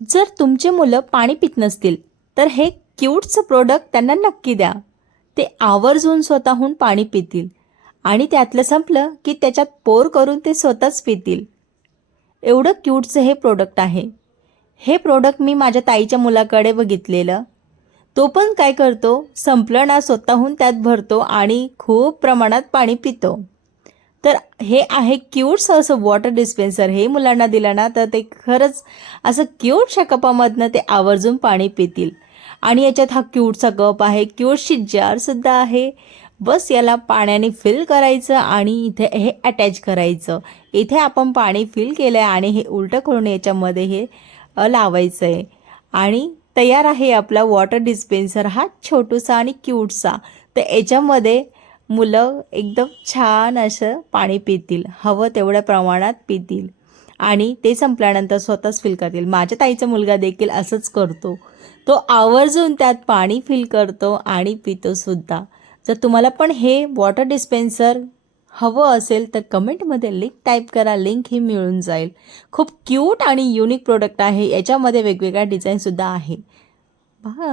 जर तुमचे मुलं पाणी पित नसतील तर हे क्यूटचं प्रोडक्ट त्यांना नक्की द्या. ते आवर्जून स्वतःहून पाणी पितील आणि त्यातलं संपलं की त्याच्यात पोर करून ते स्वतःच पितील. एवढं क्यूटचं हे प्रोडक्ट आहे. हे प्रोडक्ट मी माझ्या ताईच्या मुलाकडे बघितलेलं. तो पण काय करतो, संपलं ना स्वतःहून त्यात भरतो आणि खूप प्रमाणात पाणी पितो. तर हे आहे क्यूटचं असं वॉटर डिस्पेन्सर. हे मुलांना दिलं ना तर ते खरंच असं क्यूटशा कपामधनं ते आवर्जून पाणी पितील. आणि याच्यात हा क्यूटचा कप आहे, क्यूटशी जारसुद्धा आहे. बस याला पाण्याने फिल करायचं आणि इथे हे अटॅच करायचं. इथे आपण पाणी फिल केलं आहे आणि हे उलटं करून याच्यामध्ये हे लावायचं आहे आणि तयार आहे आपला वॉटर डिस्पेन्सर, हा छोटूसा आणि क्यूटसा. तर याच्यामध्ये मुलं एकदम छान असं पाणी पितील, हवं तेवढ्या प्रमाणात पितील आणि ते संपल्यानंतर स्वतःच फिल करतील. माझ्या ताईचा मुलगा देखील असंच करतो. तो आवर्जून त्यात पाणी फिल करतो आणि पितो सुद्धा. जर तुम्हाला पण हे वॉटर डिस्पेन्सर हवं असेल तर कमेंटमध्ये लिंक टाईप करा, लिंक ही मिळून जाईल. खूप क्यूट आणि युनिक प्रोडक्ट आहे. याच्यामध्ये वेगवेगळ्या डिझाईनसुद्धा आहे. पहा.